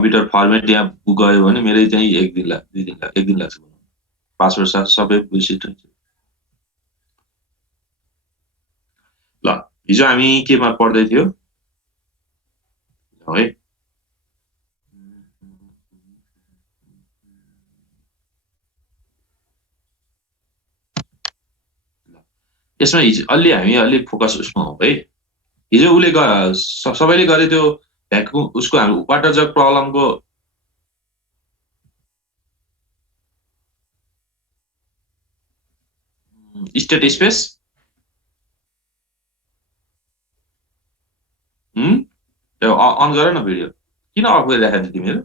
Computer format यहाँ गयो भने मेरै चाहिँ 1 दिन लाग्छ 2 दिन लाग्छ 1 दिन लाग्छ पासवर्ड सबै विजिट हुन्छ ल हिजो हामी केमा पढ्दै थियो है यसमा हिजो हामी अलि फोकस उसमा हौ है हिजो उले सबैले गरे त्यो भ्याक्युम उसको हामी वाटर जग प्रब्लमको स्टेट स्पेस अन गर न भिडियो किन अफ गरिराखेको थियो तिमीहरू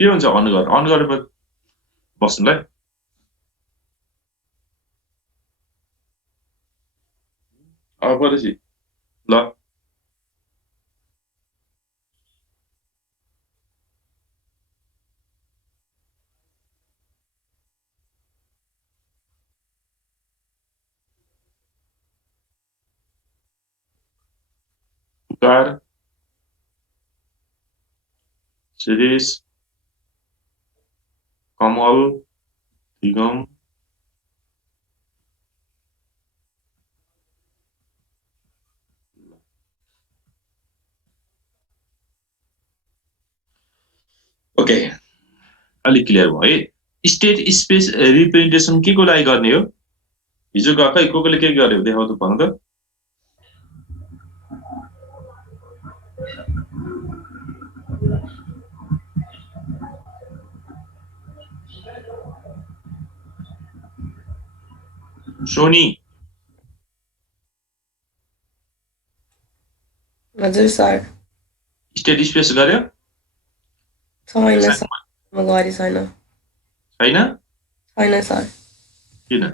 के हुन्छ अन गरेर बस्नुलाई अफ गरेपछि ल पुकार शिरीष कमल दिगम ओके अलिक क्लियर भयो है स्टेट स्पेस रिप्रेजेन्टेसन के को लागि गर्ने हो हिजो खै कोले के गर्यो देखाउ त भन त सोनी हजुर सर स्टेट स्पेस गर्यो छैन सर म गरे छैन छैन सर किन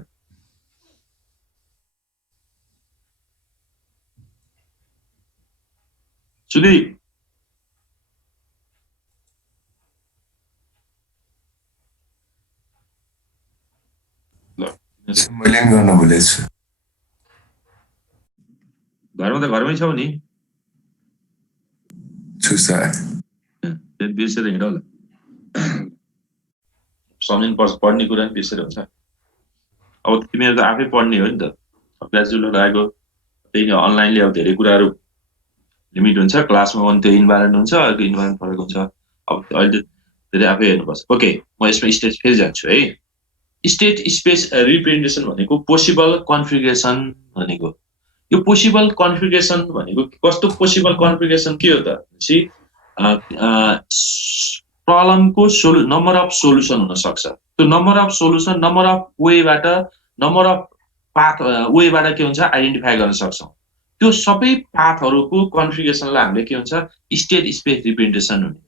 सुदीप मैले पनि गर्न भुलेछु घरमा त घरमै छौ नि छु सर बिर्सेर हिँड होला सम्झिनु पर्छ पढ्ने कुरा नि बिर्सेर हुन्छ अब तिमीहरू त आफै पढ्ने हो नि त ब्याचलर आएको त्यही अनलाइनले अब धेरै कुराहरू लिमिट हुन्छ क्लासमा पनि त्यो इन्भाइरोमेन्ट हुन्छ अर्को इन्भाइरोमेन्ट फरक हुन्छ अब अहिले धेरै आफै हेर्नुपर्छ ओके म यसमा स्टेज फेरि जान्छु है स्टेट स्पेस रिप्रेजेन्टेसन भनेको पोसिबल कन्फिगरेसन भनेको यो पोसिबल कन्फिगरेसन भनेको कस्तो पोसिबल कन्फिगरेसन के हो त भनेपछि प्रब्लमको नम्बर अफ सोल्युसन हुन सक्छ त्यो number of solution number of वेबाट नम्बर अफ पाथ वेबाट के हुन्छ आइडेन्टिफाई गर्न सक्छौँ त्यो सबै पाथहरूको कन्फिगरेसनलाई हामीले के हुन्छ स्टेट स्पेस रिप्रेजेन्टेसन हुने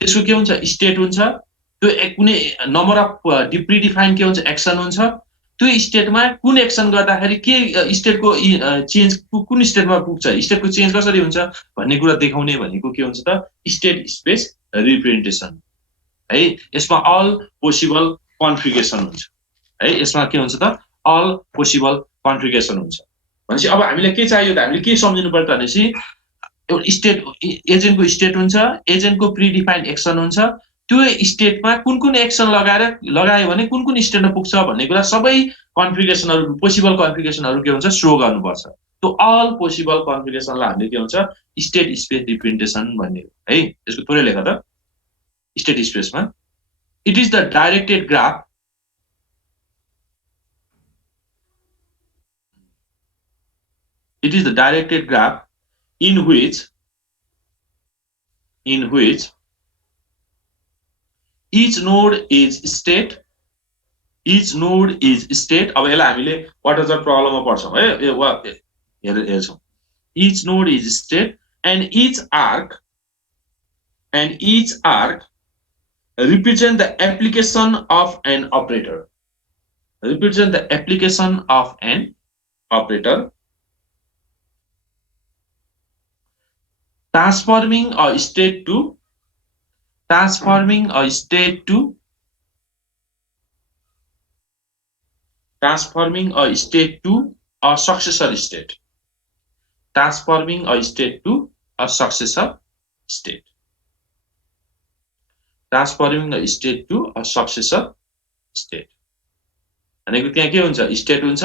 त्यसको के हुन्छ स्टेट हुन्छ त्यो कुनै नम्बर अफ प्रिडिफाइन के हुन्छ एक्सन हुन्छ त्यो स्टेटमा कुन एक्सन गर्दाखेरि के स्टेटको चेन्ज कुन स्टेटमा पुग्छ स्टेटको चेन्ज कसरी हुन्छ भन्ने कुरा देखाउने भनेको के हुन्छ त स्टेट स्पेस रिप्रेजेन्टेसन है यसमा अल पोसिबल कन्फिगरेसन हुन्छ है यसमा के हुन्छ त अल पोसिबल कन्फिगरेसन हुन्छ भनेपछि अब हामीलाई के चाहियो त हामीले के सम्झिनु पर्छ भनेपछि एउटा स्टेट एजेन्टको स्टेट हुन्छ एजेन्टको प्रिडिफाइन्ड एक्सन हुन्छ त्यो स्टेटमा कुन एक्सन लगायो भने कुन स्टेटमा पुग्छ भन्ने कुरा सबै कन्फिगरेसनहरू पोसिबल कन्फिगरेसनहरू के हुन्छ सो गर्नुपर्छ त्यो अल पोसिबल कन्फिगरेसनलाई हामीले के हुन्छ स्टेट स्पेस रिप्रेजेन्टेसन भन्ने है यसको थोरै लेख त स्टेट स्पेसमा it is the directed graph in which each node is state अब यसलाई हामीले वाटर जग प्रब्लममा पढ्छौँ है हेर्छौँ each node is state and each arc represent the application of an operator transforming a state to a successor state transforming a state to a successor state भनेको त्यहाँ के हुन्छ स्टेट हुन्छ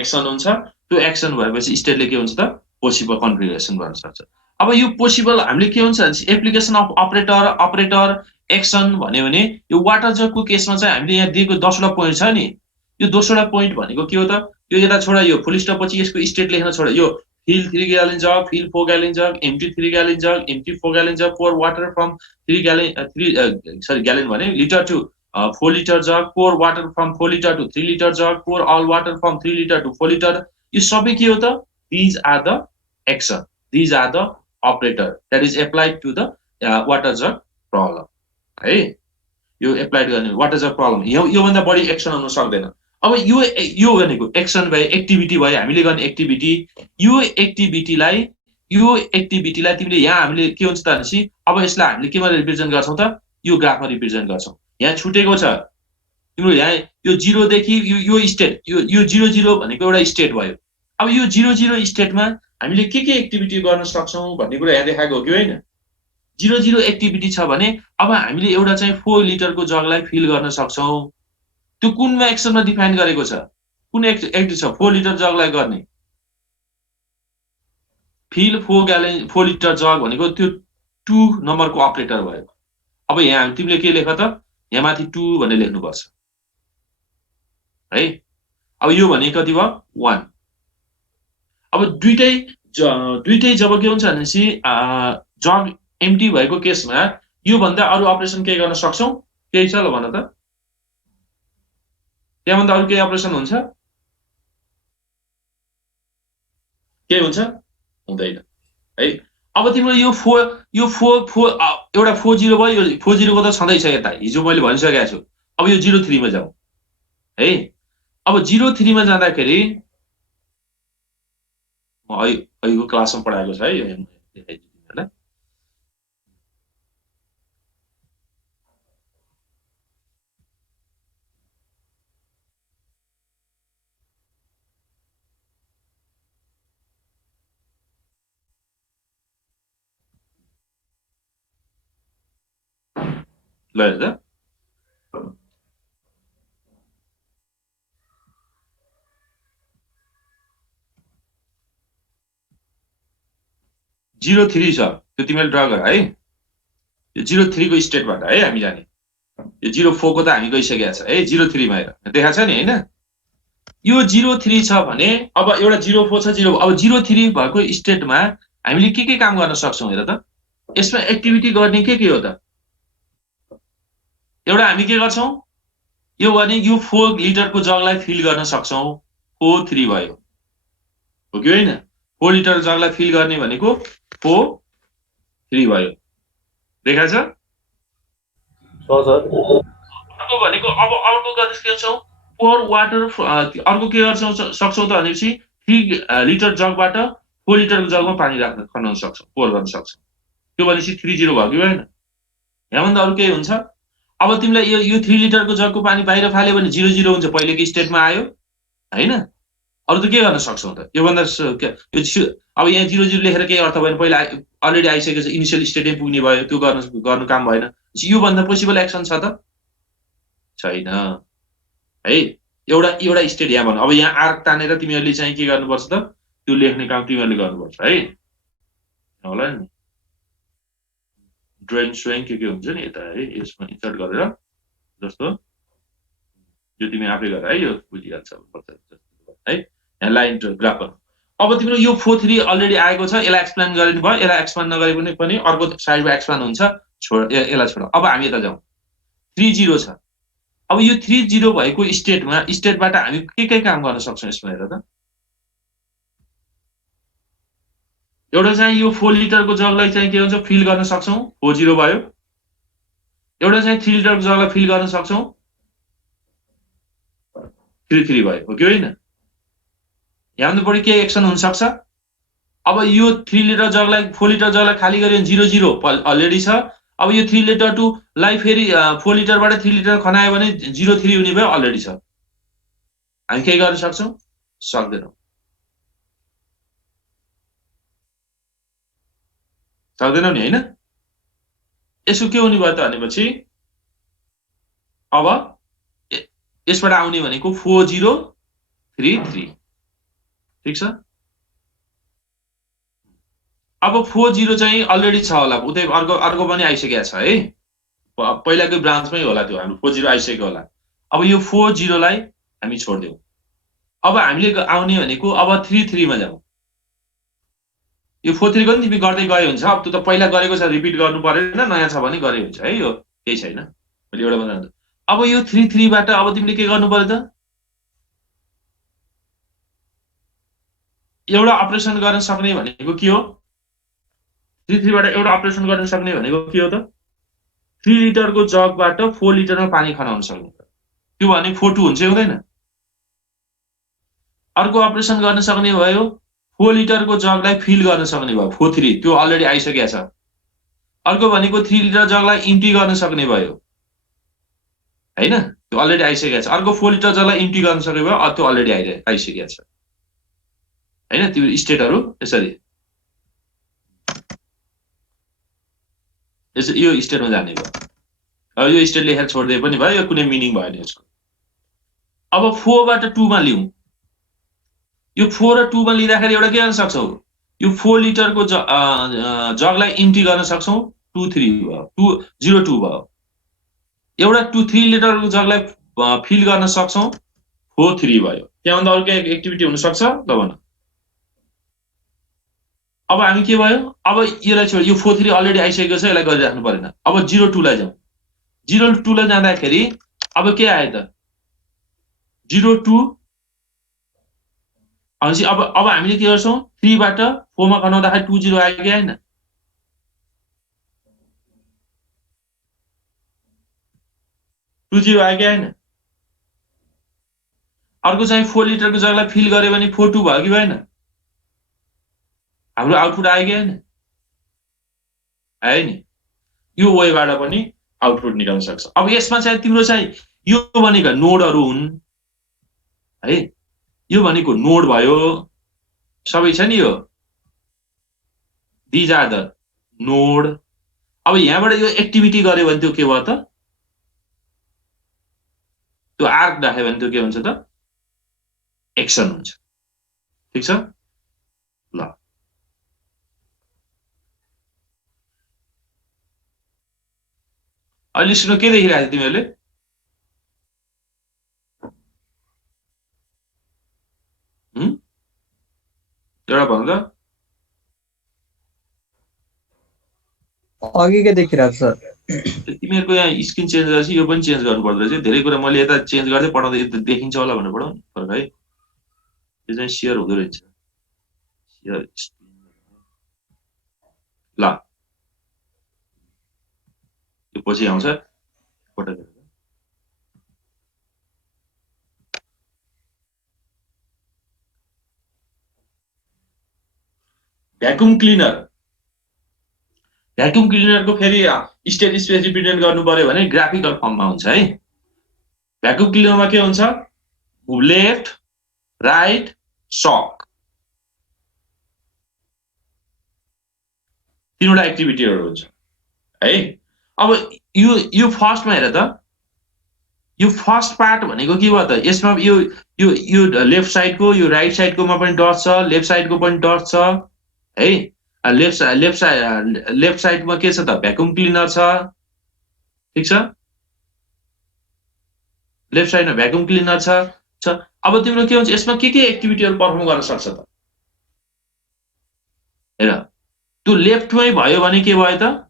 एक्सन हुन्छ त्यो एक्सन भएपछि स्टेटले के हुन्छ त पोसिबल कन्फिगरेसन गर्न सक्छ अब यो पोसिबल हामीले के हुन्छ एप्लिकेसन अफ अपरेटर एक्सन भन्यो भने यो वाटर जगको केसमा चाहिँ हामीले यहाँ दिएको 10वटा पोइन्ट छ नि यो 10वटा पोइन्ट भनेको के हो त यो यता छोडा यो फुल स्टप पछि यसको स्टेट लेख्न छोडा यो fill 3 gallon jug, fill 4 gallon jug, empty 3 gallon jug, empty 4 gallon jug, pour water from 3 gallon, gallon भने liter to 4 liter jug, pour water from 4 liter to 3 liter jug, pour all water from 3 liter to 4 liter. यो सबै के हो त? These are the action. These are the operator that is applied to the water jug problem. है यो applied गर्ने water जग problem यो भन्दा बढी एक्सन हुन सक्दैन अब यो भनेको एक्सन भयो एक्टिभिटी भयो हामीले गर्ने एक्टिभिटी यो एक्टिभिटीलाई तिमीले यहाँ हामीले के हुन्छ त भनेपछि अब यसलाई हामीले केमा रिप्रेजेन्ट गर्छौं त यो ग्राफमा रिप्रेजेन्ट गर्छौं यहाँ छुटेको छ तिम्रो यहाँ यो 0 देखि यो स्टेट यो 0 0 भनेको एउटा स्टेट भयो अब यो 0 0 स्टेटमा हामीले के एक्टिभिटी गर्न सक्छौं भन्ने कुरा यहाँ देखाएको हो कि होइन 0 0 एक्टिभिटी छ भने अब हामीले एउटा चाहिँ 4 लिटरको जगलाई फिल गर्न सक्छौं त्यो कुनमा एक्सनमा डिफाइन गरेको छ कुन एक्टिभ छ 4 लिटर जगलाई गर्ने फिल 4 लिटर जग भनेको त्यो 2 नम्बरको अपरेटर भयो अब यहाँ तिमीले के लेख त यहाँ माथि 2 भनेर लेख्नु पर्छ है अब यो भने कति भयो 1 अब दुईटै जब के हुन्छ भनेपछि जग एम्प्टी भएको केसमा यो भन्दा अरु अपरेसन के गर्न सक्छौं केही छ ल भन त त्यहाँ भन्दा अरु केही अपरेसन हुन्छ के हुन्छ हुँदैन है अब तिम्रो यो 4 एउटा 40 भयो यो 40 को त छँदै छ यता हिजो मैले भनिसकेको छु अब यो 03 मा जाऊ है अब 03 मा जाँदाखेरि म अहिलेको क्लासमा पढाएको छ है यो देखाइदिन्छु तिमीलाई ल हेर्दा 03 छ त्यो तिमीले ड्रा गर है यो 03 को स्टेटबाट है हामी जाने यो 04 को त हामी गइसकेका छ है 03 मा हेर देखा छ नि हैन यो 03 छ भने अब एउटा 04 छ 0 अब 03 भएको स्टेटमा हामीले के काम गर्न सक्छौं हेर त यसमा एक्टिभिटी गर्ने के हो त एउटा हामी के गर्छौं यो भने यो 4 लिटरको जगलाई फिल गर्न सक्छौं 43 भयो हो कि हैन 4 लिटर जगलाई फिल गर्ने भनेको 43 भयो देखा छ सर अर्को भनेको अब अर्को गर्न सक्छौं पोर वाटर अर्को के गर्न सक्छौं त भनेपछि 3 लिटर जगबाट 4 लिटरको जगमा पानी राख्न खनाउन सक्छौं पोर गर्न सक्छौं त्यो भनेपछि 30 भयो कि हैन यहाँ भन्दा अरु के हुन्छ अब तिमीलाई यो 3 लिटरको जगको पानी बाहिर फाल्यो भने 0 0 हुन्छ पहिलेको स्टेटमा आयो हैन अरु त के गर्न सक्छौं त यो भन्दा यो अब यहाँ 0 0 लेखेर केही अर्थ भएन पहिला अलरेडी आइसकेको छ इनिशियल स्टेटमै पुग्ने भयो त्यो गर्न काम भएन यो भन्दा पोसिबल एक्सन छ त छैन है एउटा स्टेट यहाँ भन्नु अब यहाँ आर्क तानेर तिमीहरुले चाहिँ के गर्नुपर्छ त त्यो लेख्ने काम तिमीहरुले गर्नुपर्छ है होला नि ड्राइङ स्विङ के हुन्छ नि यता है यसमा इन्सर्ट गरेर जस्तो यो तिमी आफै गर है यो बुझिहाल्छ है यहाँ लाइन ग्राफ अब तिम्रो यो 43 अलरेडी आएको छ यसलाई एक्सप्लेन गरिनु भयो यसलाई एक्सप्लेन नगरे पनि अर्को साइडमा एक्सप्लेन हुन्छ छोड यसलाई छोड अब हामी यता जाउँ 30 छ अब यो 30 भएको स्टेटबाट हामी के काम गर्न सक्छौं यसमा हेर त एउटा चाहिँ यो 4 लिटरको जगलाई चाहिँ के हुन्छ फिल गर्न सक्छौं 40 भयो एउटा चाहिँ 3 लिटरको जगलाई फिल गर्न सक्छौं 33 भयो हो कि हैन यहाँ भन्दा बढी के एक्सन हुन सक्छ अब यो 3 लिटर जगलाई 4 लिटर जगलाई खाली गर्यो भने 0 0 अलरेडी छ अब यो 3 लिटर टु लाई फेरि 4 लिटरबाट 3 लिटर खनायो भने 03 हुने भयो अलरेडी छ हामी के गर्न सक्छौं सक्दैनौं नि हैन यसो के हुने भयो त भनेपछि अब यसबाट आउने भनेको 4033 ठीक छ। अब 40 चाहिँ अलरेडी छ होला, उतै अर्को पनि आइसकेको छ है, पहिलाकै ब्रान्चमै होला त्यो, हाम्रो 40 आइसक्यो होला। अब यो 40 लाई हामी छोड्दियौ। अब हामीले आउने भनेको अब 33 मा जाऊ। यो 43 को नि तिमी गर्दै गए हुन्छ, अब त्यो त पहिला गरेको छ, रिपिट गर्नु परेन, नयाँ छ भने गरे हुन्छ है, यो केही छैन। मैले एउटा मात्र। अब यो 33 बाट अब तिमीले के गर्नु पर्यो त, एउटा अपरेसन गर्न सक्ने भनेको के हो, 33 बाट एउटा अपरेसन गर्न सक्ने भनेको के हो त, 3 लिटरको जगबाट 4 लिटरमा पानी खनाउन सक्ने, त्यो भने 42 हुन्छ हुँदैन। अर्को अपरेसन गर्न सक्ने भयो 4 लिटरको जगलाई फिल गर्न सक्ने भयो, 43 त्यो अलरेडी आइसकेको छ। अर्को भनेको 3 लिटर जगलाई इम्प्टी गर्न सक्ने भयो हैन, त्यो अलरेडी आइसकेको छ। अर्को 4 लिटर जगलाई इम्प्टी गर्न सक्ने भयो, त्यो अलरेडी आइसकेको छ हैन। त्यो स्टेटहरु यसरी यो स्टेटमा जाने भयो। अब यो स्टेट लेखेर छोड्दै पनि भयो, यो कुनै मिनिङ भएन यसको। अब 4 बाट 2 मा लिउँ। यो 4 र 2 मा लिँदाखेरि एउटा के गर्न सक्छौ, यो 4 लिटरको जगलाई इम्प्टी गर्न सक्छौ, 23 भयो, 202 भयो। एउटा 3 लिटरको जगलाई फिल गर्न सक्छौ, 43 भयो। त्यहाँभन्दा अर्को एक्टिभिटी हुन सक्छ ल भन। अब हामी के भयो, अब यसलाई छोड, यो 43 अलरेडी आइसकेको छ, यसलाई गरिराख्नु परेन। अब 02 लाई जाउँ। 02 लाई जाँदाखेरि अब के आयो त, 02 भनेपछि अब हामीले के गर्छौं, 3 बाट 4 मा खनाउँदाखेरि 20 आयो कि आएन, 20 आयो कि आएन। अर्को चाहिँ 4 लिटरको जगलाई फिल गर्यो भने 42 भयो कि भएन, हाम्रो आउटपुट आयो कि आएन, आयो नि। यो वेबाट पनि आउटपुट निकाल्न सक्छ। अब यसमा चाहिँ तिम्रो चाहिँ यो भनेको नोडहरु हुन् है, यो भनेको नोड भयो, सबै छ नि यो, दिज आर द नोड। अब यहाँबाट यो एक्टिभिटी गर्यो भने त्यो के भयो त, त्यो आर्क राख्यो भने त्यो के हुन्छ त, एक्सन हुन्छ। ठीक छ ल। अहिले सुन, के देखिरहेको छ तिमीहरूले, एउटा भन त। अघि के देखिरहेको छ सर, तिमीहरूको यहाँ स्क्रिन चेन्ज गरेपछि यो पनि चेन्ज गर्नु पर्दो रहेछ। धेरै कुरा मैले यता चेन्ज गर्दै पढाउँदै देखिन्छ होला भनेर पढाउनु फरक है, यो चाहिँ सेयर हुँदो रहेछ। सेयर ल, यो पछि आउँछ फोटो। भ्याकुम क्लिनर, भ्याकुम क्लिनरको फेरि स्टेट स्पेस रिप्रेजेन्ट गर्नु पर्यो भने ग्राफिकल फर्ममा हुन्छ है। भ्याकुम क्लिनरमा के हुन्छ, लेफ्ट राइट सक, तीनवटा एक्टिभिटीहरु हुन्छ है। अब यो फर्स्टमा हेर त, यो फर्स्ट पार्ट भनेको के भयो त, यसमा यो लेफ्ट साइडको, यो राइट साइडकोमा पनि डट छ, लेफ्ट साइडको पनि डट छ है। लेफ्ट साइडमा के छ त, भ्याकुम क्लिनर छ, ठीक छ। लेफ्ट साइडमा भ्याकुम क्लिनर छ। अब तिम्रो के हुन्छ, यसमा के एक्टिभिटीहरु परफर्म गर्न सक्छ त, हेर त्यो लेफ्टमै भयो भने के भयो त,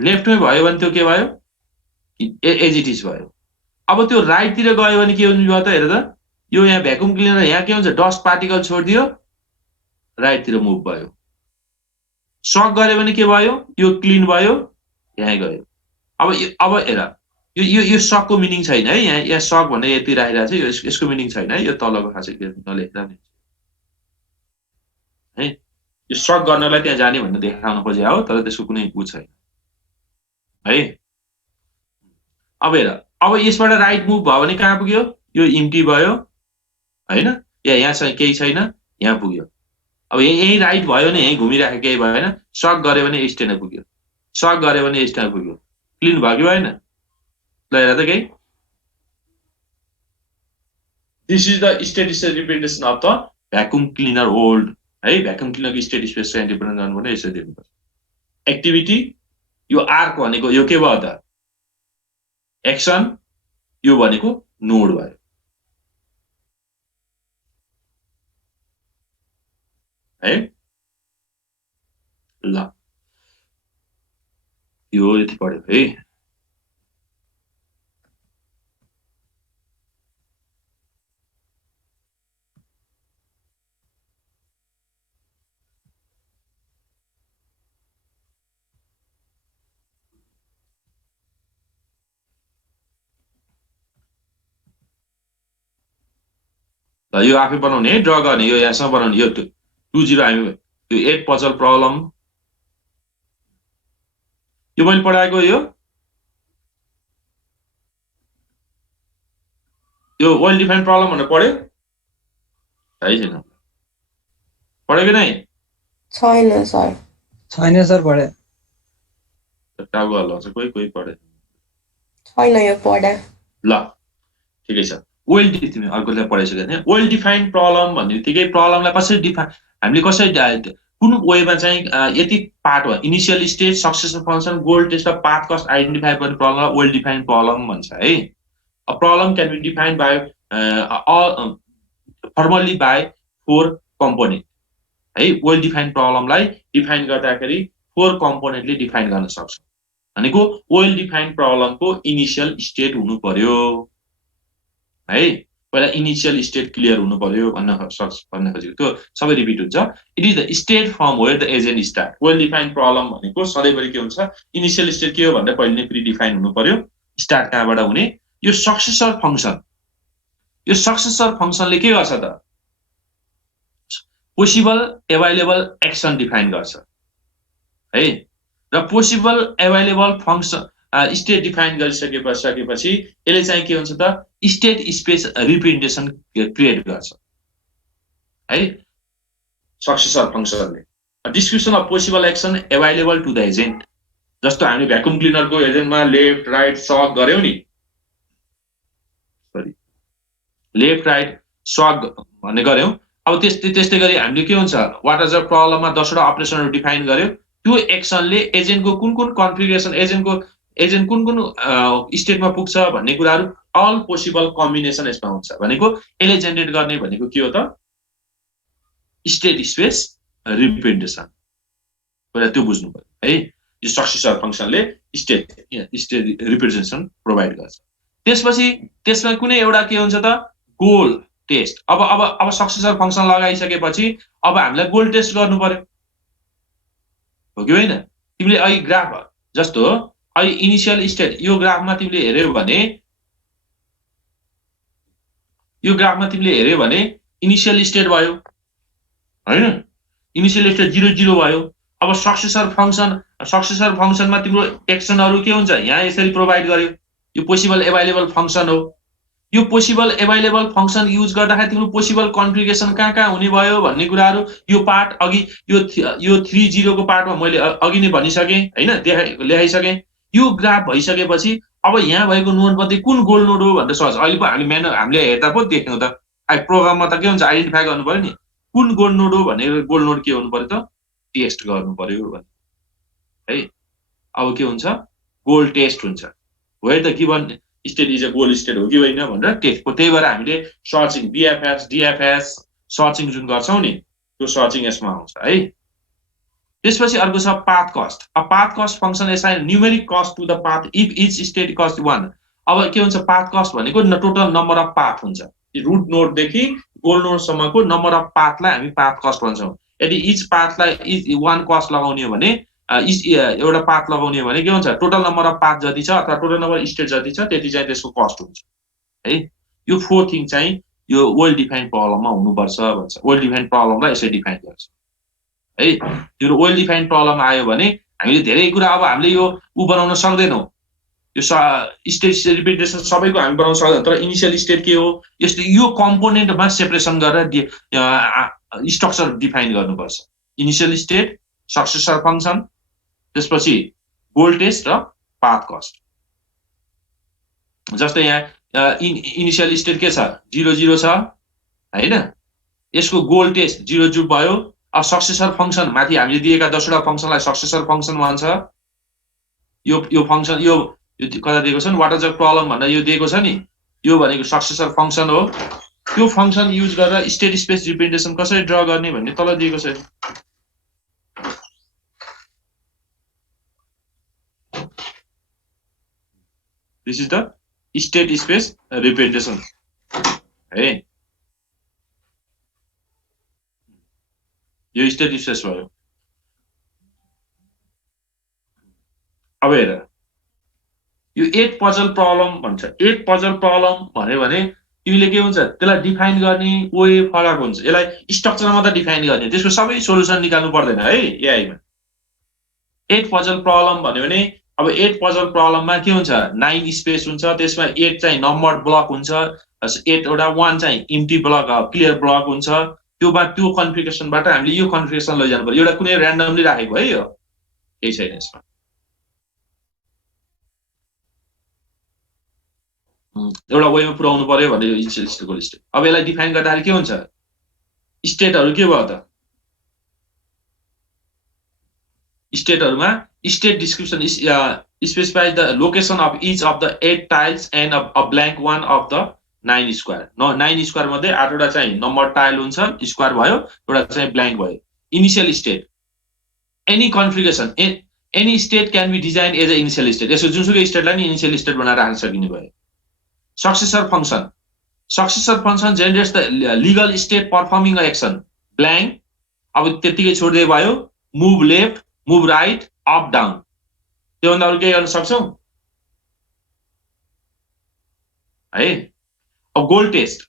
लेफ्टमै भयो भने त्यो के भयो, एज इट इज भयो। अब त्यो राइट तिर गयो भने के हुन्छ त, हेर त, यो यहाँ भ्याकुम क्लिनर यहाँ के हुन्छ, डस्ट पार्टिकल छोडिदियो, राइट तिर मुभ भयो। सक गरे भने के भयो, यो क्लिन भयो, यहाँ गयो। अब हेर, यो सकको मिनिङ छैन है, यहाँ सक भन्ने यति राखिरहेको छ, यसको मिनिङ छैन है, यो तलको खासै नलेख्दा नि है। यो सक गर्नलाई त्यहाँ जाने भनेर देखाउन खोजे हो, तर त्यसको कुनै उ छैन है। अब हेर, अब यसबाट राइट मुभ भयो भने कहाँ पुग्यो, यो इम्प्टी भयो हैन, यहाँ चाहिँ केही छैन, यहाँ पुग्यो। अब यही राइट भयो भने यही घुमिराखेको केही भएन, सक गर्यो भने स्ट्यान्ड पुग्यो, सक गर्यो भने स्ट्यान्ड पुग्यो क्लिन भयो कि भएन ल हेर त केही this is the state space representation of the vacuum cleaner hold है भ्याकुम क्लिनरको स्टेट स्पेस रिप्रेजेन्ट गर्नुपर्ने यसरी दिनुपर्छ एक्टिभिटी यो आर्क भनेको यो के भयो त एक्सन यो भनेको नोड भयो है ल यो यति पढ्यो है ल यो आफै बनाउने है ड्र गर्ने यो यहाँसम्म बनाउने यो 20 हामी यो 8 पजल प्रब्लम यो मैले पढाएको यो वेल डिफाइन्ड प्रब्लम भनेर पढ्यो है छैन पढ्यो कि नै छैन सर छैन सर पढे टाउको हल्लाउँछ कोही पढे छैन यो पढे ल ठिकै छ वेल तिमी अर्कोलाई पढाइसक्यो भने वेल डिफाइन्ड प्रब्लम भन्ने बित्तिकै प्रब्लमलाई कसरी डिफाइन हामीले कसरी कुन वेमा चाहिँ यति पार्ट हो initial stage successful function goal test र पाथ कस्ट आइडेन्टिफाई गर्ने प्रब्लमलाई वेल डिफाइन्ड प्रब्लम भन्छ है a problem can be defined by formally by 4 component है वेल डिफाइन्ड प्रब्लमलाई डिफाइन गर्दाखेरि 4 कम्पोनेन्टले डिफाइन गर्न सक्छ भनेको वेल डिफाइन्ड प्रब्लमको इनिसियल स्टेट हुनु पर्यो है पहिला इनिशियल स्टेट क्लियर हुनु पर्यो भन्न खोजेको त्यो सबै रिपिट हुन्छ it is the state from where the agent start well defined problem भनेको सधैँभरि के हुन्छ इनिशियल स्टेट के हो भन्दा पहिले नै प्रि डिफाइन हुनु पर्यो स्टार्ट कहाँबाट हुने यो सक्सेसर फंक्सनले के गर्छ त पोसिबल एभाइलेबल एक्सन डिफाइन गर्छ है र possible available function state define गरिसकेपछि यसले चाहिँ के हुन्छ त स्टेट स्पेस रिप्रेजेन्टेसन क्रिएट गर्छ है सक्सेसर फंक्सनले description of possible action available to the agent जस्तो हामी भ्याकुम क्लिनरको एजेन्टमा लेफ्ट राइट सक गर्यौं नि सरी लेफ्ट राइट सक भन्ने गर्यौं अब त्यस्तै गरी हामीले के हुन्छ वाट इज द प्रब्लममा 10 वटा अपरेसनहरु डिफाइन गर्यो त्यो एक्सनले एजेन्टको कुन कन्फिगरेसन एजेन्ट कुन स्टेटमा पुग्छ भन्ने कुराहरु अल पोसिबल कम्बिनेसन यसमा हुन्छ भनेको यसले जेनेरेट गर्ने भनेको के हो त स्टेट स्पेस रिप्रेजेन्टेसन पहिला त्यो बुझ्नु पर्यो है यो सक्सेसर फंक्सनले स्टेट रिप्रेजेन्टेसन प्रोवाइड गर्छ त्यसपछि त्यसमा कुनै एउटा के हुन्छ त गोल टेस्ट अब सक्सेसर फंक्सन लगाइसकेपछि अब हामीलाई गोल टेस्ट गर्नु पर्यो हो कि हैन तिमीले अहिले ग्राफ जस्तो अहिले इनिशियल स्टेट यो ग्राफमा तिमीले हेर्यौ भने इनिशियल स्टेट भयो हैन इनिशियल स्टेट 0 0 भयो अब सक्सेसर फंक्सनमा तिम्रो एक्सनहरु के हुन्छ यहाँ यसरी प्रोवाइड गर्यो यो पोसिबल एभाइलेबल फंक्सन हो यो पोसिबल एभाइलेबल फंक्सन युज गर्दाखेरि तिम्रो पोसिबल कन्फिगरेसन कहाँ हुने भयो भन्ने कुराहरु यो पार्ट अघि यो 30 को पार्टमा मैले अघि नै भनिसके हैन लेखाइसके यो ग्राफ भइसकेपछि अब यहाँ भएको नोड मध्ये कुन गोल नोड हो भनेर सर्च अहिले पो हामीले हेर्दा पो देख्यौ त प्रोग्राममा त के हुन्छ आइडेन्टिफाई गर्नु पर्यो नि कुन गोल नोड हो भनेर गोल नोड के हुनु पर्यो त टेस्ट गर्नु पर्यो भने है अब के हुन्छ गोल टेस्ट हुन्छ where the given state is a goal state हो कि होइन भनेर टेस्टको त्यही भएर हामीले सर्चिङ डीएफएस सर्चिङ जुन गर्छौं नि त्यो सर्चिङ यसमा आउँछ है त्यसपछि अर्को छ path cost a path cost function assign numeric cost to the path if each state cost 1 अब के हुन्छ पाथ कस्ट भनेको टोटल नम्बर अफ पाथ हुन्छ रुट नोड देखि गोल नोड सम्मको नम्बर अफ पाथलाई हामी पाथ कस्ट भन्छौं यदि इच पाथलाई इच 1 कस्ट लगाउने हो भने एउटा पाथ लगाउने हो भने के हुन्छ टोटल नम्बर अफ पाथ जति छ अथवा टोटल नम्बर स्टेट जति छ त्यति चाहिँ त्यसको कस्ट हुन्छ है यो 4 थिङ चाहिँ यो वेल डिफाइन्ड प्रब्लममा हुनुपर्छ भन्छ वेल डिफाइन्ड प्रब्लमलाई यसरी डिफाइन गर्छ है त्यो वेल डिफाइन्ड प्रब्लम आयो भने हामीले धेरै कुरा अब हामीले यो बनाउन सक्दैनौं यो स्टेट रिप्रेजेन्टेसन सबैको हामी बनाउन सक्दैनौं तर इनिशियल स्टेट के हो यस्तो यो कम्पोनेन्टमा सेपरेसन गरेर स्ट्रक्चर डिफाइन गर्नुपर्छ इनिशियल स्टेट सक्सेसर फंक्सन त्यसपछि गोल टेस्ट र पाथ कस्ट। जस्तै यहाँ इनिशियल स्टेट के छ 0 0 छ हैन, यसको गोल टेस्ट 0 0 भयो। अब सक्सेसर फंक्सन माथि हामीले दिएका 10 वटा फंक्सनलाई सक्सेसर फंक्सन भन्छ। यो फंक्सन यो कता दिएको छ नि वाटर जग प्रब्लम भनेर यो दिएको छ नि, यो भनेको सक्सेसर फंक्सन हो। त्यो फंक्सन युज गरेर स्टेट स्पेस रिप्रेजेन्टेसन कसरी ड्रा गर्ने भन्ने तल दिएको छ। This is the state space representation है। यो स्टेट स्पेस भयो। अब हेर यो 8 पजल प्रब्लम भन्छ। 8 पजल प्रब्लम भन्यो भने तिमीले के हुन्छ त्यसलाई डिफाइन गर्ने वे फरक हुन्छ। यसलाई स्ट्रक्चरमा त डिफाइन गर्ने, त्यसको सबै सोलुसन निकाल्नु पर्दैन है एआई मा। 8 पजल प्रब्लम भन्यो भने अब 8 पजल प्रब्लममा के हुन्छ 9 स्पेस हुन्छ, त्यसमा 8 चाहिँ नम्बर ब्लक हुन्छ, 8 वटा 1 चाहिँ इम्प्टी ब्लक क्लियर ब्लक हुन्छ। त्यो कन्फिगरेसनबाट हामीले यो कन्फिगरेसन लैजानु पर्यो। एउटा कुनै र्यान्डमली राखेको है, यो केही छैन यसमा। एउटा वेमा पुर्याउनु पर्यो भने यो स्टेटको लिस्ट। अब यसलाई डिफाइन गर्दाखेरि के हुन्छ स्टेटहरु के भयो त स्टेटहरुमा state description specifies the location of each of the 8 tiles and a blank one of the 9 square. 9 square मध्ये 8 वटा चाहिँ नम्बर टाइल हुन्छ, स्क्वायर भयो, एउटा चाहिँ ब्ल्याङ्क भयो। Initial state any configuration any state can be design as a initial state. यसो जुनसुकै स्टेटलाई नि इनिशियल स्टेट बनाएर राख्न सकिने भयो। Successor function generates the legal state performing a action blank. अब त्यतिकै छोड्दै भयो move left move right up down. त्यो भन्दा अरु के गर्न सक्छौ है। अब गोल टेस्ट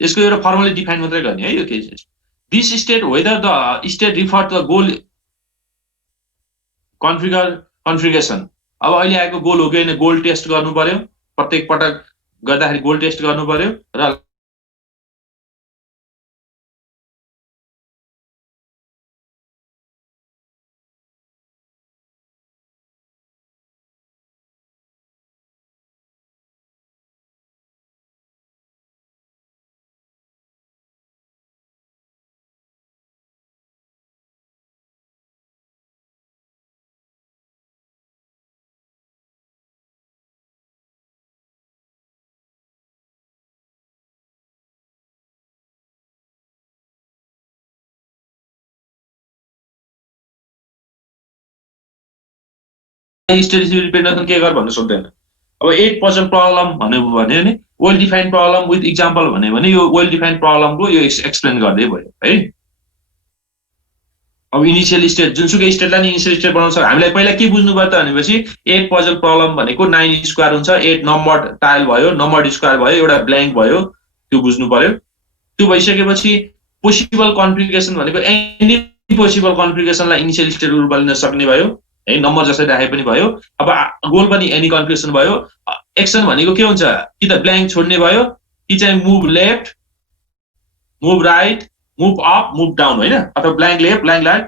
यसको एउटा फर्मुला डिफाइन मात्रै गर्ने है यो केस। This state whether the state refer to the goal configuration. अब अहिले आएको गोल हो कि हैन गोल टेस्ट गर्नु पर्यो। प्रत्येक पटक गर्दाखेरि गोल टेस्ट गर्नु पर्यो र स्टेट रिप्रेजेन्टेसन के गर भन्न सक्दैन। अब 8 पजल प्रब्लम भन्यो नि well defined problem with example भने यो वेल डिफाइन्ड प्रब्लमको यो एक्सप्लेन गर्दै भयो है। अब इनिशियल स्टेट जुनसुकै स्टेटलाई नि इनिशियल स्टेट बनाउन सक्छ। हामीलाई पहिला के बुझ्नु पर्यो त भनेपछि 8 पजल प्रब्लम भनेको 9 स्क्वायर हुन्छ, 8 नम्बर टाइल भयो, नम्बर स्क्वायर भयो, एउटा ब्ल्याङ्क भयो, त्यो बुझ्नु पर्यो। त्यो भइसकेपछि पोसिबल कन्फिगरेसन भनेको एनी पोसिबल कन्फिगरेसनलाई इनिशियल स्टेट रूपमा लिन सक्ने भयो है, नम्बर जसरी राखे पनि भयो। अब गोल पनि एनी कन्फिगरेसन भयो। एक्सन भनेको के हुन्छ कि त ब्ल्याङ्क छोड्ने भयो कि चाहिँ move left move right move up move down हैन, अथवा ब्ल्याङ्क लेफ्ट ब्ल्याङ्क राइट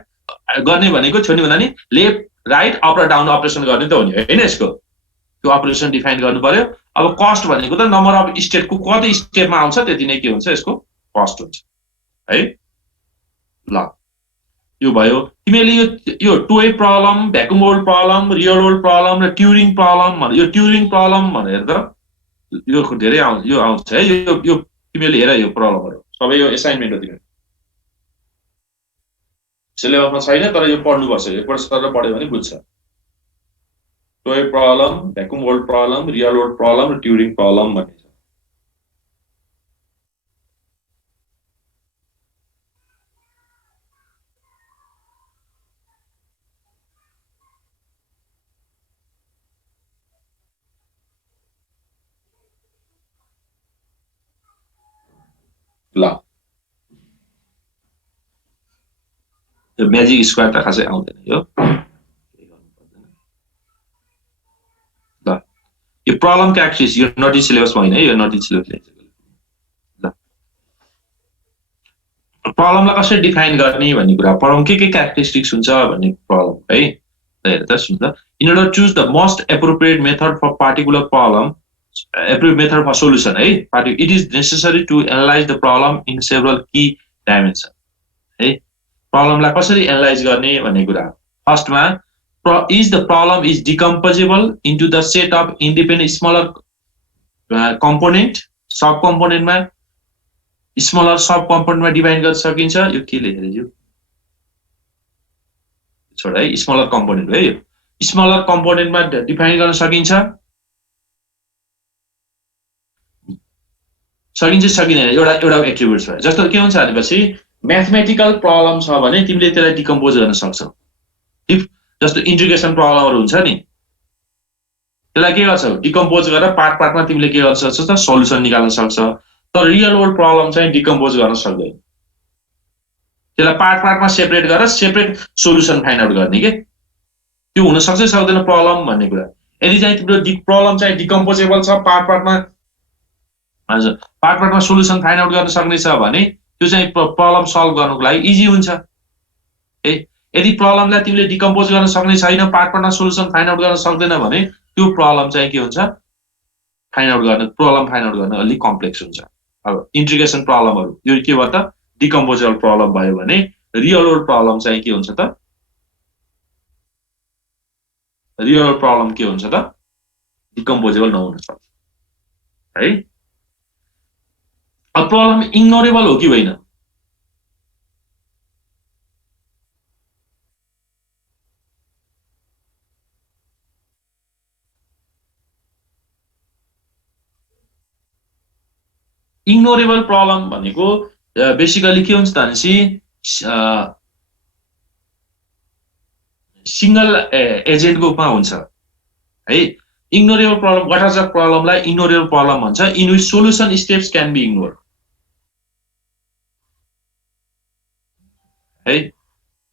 गर्ने भनेको छोड्ने भन्दा नि लेफ्ट राइट अप र डाउन अपरेसन गर्ने त हो नि हैन। यसको त्यो अपरेसन डिफाइन गर्नु पर्यो। अब कस्ट भनेको त नम्बर अफ स्टेटको कति स्टेपमा आउँछ त्यति नै के हुन्छ यसको कस्ट हुन्छ है। ल यो भयो। तिमीले यो toy problem vacuum hold problem real hold problem र ट्युरिङ प्रब्लम भने यो ट्युरिङ प्रब्लम भनेर त यो धेरै यो आउँछ है। यो तिमीले हेर यो प्रब्लमहरु सबै यो असाइनमेन्ट हो तिम्रो सिलेबसमा छैन तर यो पढ्नु पर्छ। एकपल्ट सर पढ्यो भने बुझ्छ। Toy problem vacuum hold problem real hold problem र ट्युरिङ प्रब्लम भन्ने छ। ल यो म्याजिक स्क्वायर त खासै आउँदैन यो। ल यो प्रब्लम क्यारेक्टरिस्टिक्स यो नोटिस सिलेबसमा होइन है, यो नोटिस सिलेबस। ल प्रब्लमलाई कसरी डिफाइन गर्ने भन्ने कुरा प्रब्लम के क्यारेक्टरिस्टिक्स हुन्छ भन्ने प्रब्लम है। Just in order to choose the most appropriate method for particular problem, appropriate method for solution, it is necessary to analyze the problem in several key dimensions. Problem लाई कसरी analyse गर्ने भन्ने कुरा हो. फर्स्टमा is the problem is decomposable into the set of independent smaller component, sub componentमा smaller sub componentमा divide गर्न सकिन्छ. यो के लेखेर यो छोड है, स्मलर कम्पोनेन्ट है, यो स्मलर कम्पोनेन्टमा डिफाइन गर्न सकिन्छ सकिँदैन. एउटा एट्रिब्युट्स भयो. जस्तो के हुन्छ भनेपछि म्याथमेटिकल प्रब्लम छ भने तिमीले त्यसलाई डिकम्पोज गर्न सक्छौ. जस्तो इन्टिग्रेसन प्रब्लमहरु हुन्छ नि, त्यसलाई के गर्छौ, डिकम्पोज गरेर पार्ट पार्टमा तिमीले के गर्न सक्छौ त सल्युसन निकाल्न सक्छ. तर रियल वर्ल्ड प्रब्लम चाहिँ डिकम्पोज गर्न सक्दैन. त्यसलाई पार्ट पार्टमा सेपरेट गरेर सेपरेट सोल्युसन फाइन्ड आउट गर्ने के त्यो हुन सक्छ सक्दैन प्रब्लम भन्ने कुरा. यदि चाहिँ तिम्रो प्रब्लम चाहिँ डिकम्पोजेबल छ, पार्ट पार्टमा हजुर पार्ट पार्टमा सोल्युसन फाइन्ड आउट गर्न सक्ने छ भने त्यो चाहिँ प्रब्लम सल्भ गर्नको लागि इजी हुन्छ. यदि प्रब्लमलाई तिमीले डिकम्पोज गर्न सक्ने छैन, पार्ट पार्टमा सोल्युसन फाइन्ड आउट गर्न सक्दैन भने त्यो प्रब्लम चाहिँ के हुन्छ, प्रब्लम फाइन्ड आउट गर्न अलिक कम्प्लेक्स हुन्छ. अब इन्टिग्रेसन प्रब्लमहरु यो के भयो त डिकम्पोजेबल प्रब्लम भयो भने रियल वर्ल्ड प्रब्लम चाहिँ के हुन्छ त, रियल वर्ल्ड प्रब्लम के हुन्छ त डिकम्पोजेबल नहुन सक्छ है. अब प्रब्लम इग्नोरेबल हो कि होइन, इग्नोरेबल प्रब्लम भनेको बेसिकली के हुन्छ त भनेपछि सिंगल एजेन्टको रूपमा हुन्छ है. Ignorable problem, what are the प्रब्लमलाई इग्नोरेबल प्रब्लम भन्छ, in which solution steps can be ignore है.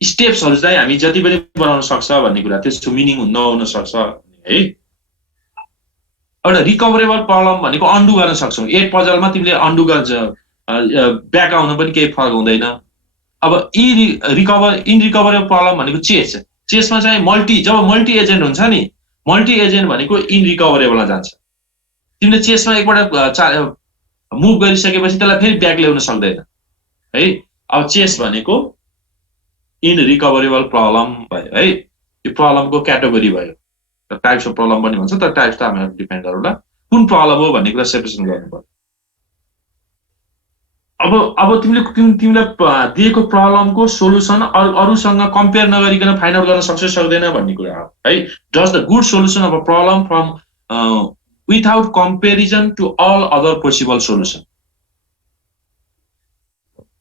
स्टेप्सहरु चाहिँ हामी जति पनि बनाउन सक्छ भन्ने कुरा, त्यसको मिनिङ नहुन सक्छ है. एउटा रिकभरेबल प्रब्लम भनेको अन्डु गर्न सक्छौ. एक पजलमा तिमीले अन्डु गर्छ, ब्याक आउन पनि केही फरक हुँदैन. अब इनरिकभरेबल प्रब्लम भनेको चेसमा चाहिँ जब मल्टी एजेन्ट हुन्छ नि, मल्टी एजेन्ट भनेको इनरिकभरेबलमा जान्छ. तिमीले चेसमा एकपल्ट मुभ गरिसकेपछि त्यसलाई फेरि ब्याक ल्याउन सक्दैन है. अब चेस भनेको इनरिकभरेबल प्रब्लम भयो है. यो प्रब्लमको क्याटेगोरी भयो. टाइप्स अफ प्रब्लम पनि भन्छ, तर टाइप्स त हामी डिफाइन गरौँला. कुन प्रब्लम हो भन्ने कुरा सेपरेसन गर्नु पर्यो. अब तिमीलाई दिएको प्रब्लमको सोल्युसन अरूसँग कम्पेयर नगरिकन फाइन्ड आउट गर्न सक्छ सक्दैन भन्ने कुरा हो है. Does the good solution of a problem from without comparison to all other possible solution.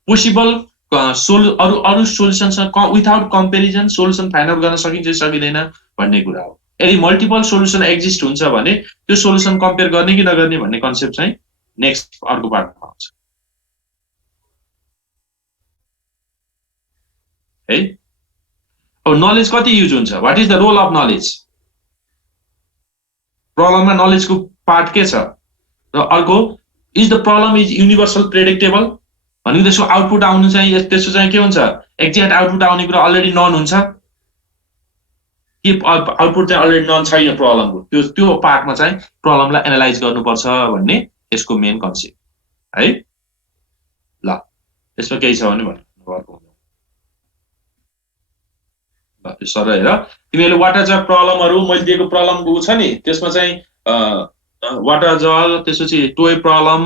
Possible अरू सोल्युसनसँग without comparison solution find out गर्न सकिन्छ सकिँदैन भन्ने कुरा हो. यदि मल्टिपल सोल्युसन एक्जिस्ट हुन्छ भने त्यो सोल्युसन कम्पेयर गर्ने कि नगर्ने भन्ने कन्सेप्ट चाहिँ नेक्स्ट अर्को पार्टमा आउँछ है. अब नलेज कति युज हुन्छ, what is the role of knowledge. प्रब्लममा नलेजको पार्ट के छ. र अर्को is the problem is universal predictable भनेको त्यसको आउटपुट आउनु चाहिँ त्यसको चाहिँ के हुन्छ, एक्ज्याक्ट आउटपुट आउने कुरा अलरेडी नन हुन्छ कि आउटपुट चाहिँ अलरेडी नन छैन प्रब्लमको. त्यो पार्टमा चाहिँ प्रब्लमलाई एनालाइज गर्नुपर्छ भन्ने यसको मेन कन्सेप्ट है. ल यसमा केही छ भने भन्नु. सर हेर तिमीहरूले वाट आर द प्रब्लमहरु मैले दिएको प्रब्लमको छ नि, त्यसमा चाहिँ वाट आर द त्यसपछि टोय प्रब्लम,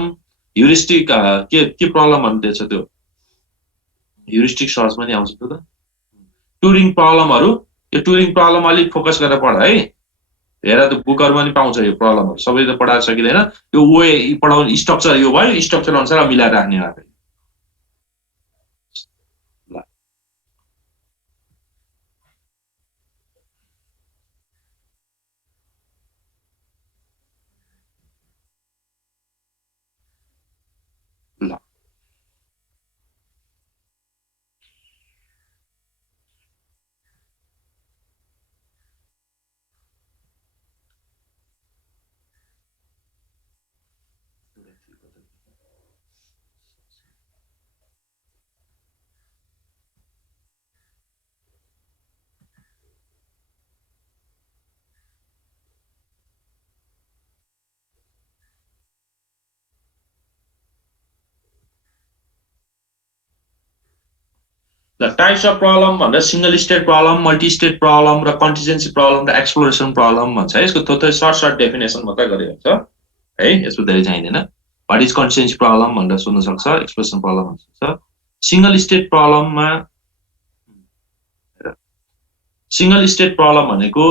ह्युरिस्टिक के प्रब्लम भन्दैछ त्यो ह्युरिस्टिक सर्च पनि आउँछ त्यो त. टुरिङ प्रब्लमहरु, यो टुरिङ प्रब्लम अलिक फोकस गरेर पढ है. हेर त्यो बुकहरुमा पनि पाउँछ यो प्रब्लमहरु, सबै त पढाउन सकिदैन. यो वे पढाउने स्ट्रक्चर यो भयो, स्ट्रक्चर अनुसार मिलाएर राख्ने हो. द टाइप्स अफ प्रब्लम भन्दा single state problem, multi state problem र कन्टिजेन्सी प्रब्लम र एक्सप्लोरेसन प्रब्लम भन्छ है। यसको थोरै सर्ट डेफिनेसन मात्रै गरेको हुन्छ है, यसको धेरै चाहिँदैन। वाट इज कन्टिजेन्सी प्रब्लम भनेर सोध्न सक्छ, एक्सप्लोरेसन प्रब्लम भन्न सक्छ। सिंगल स्टेट प्रब्लममा सिंगल स्टेट प्रब्लम भनेको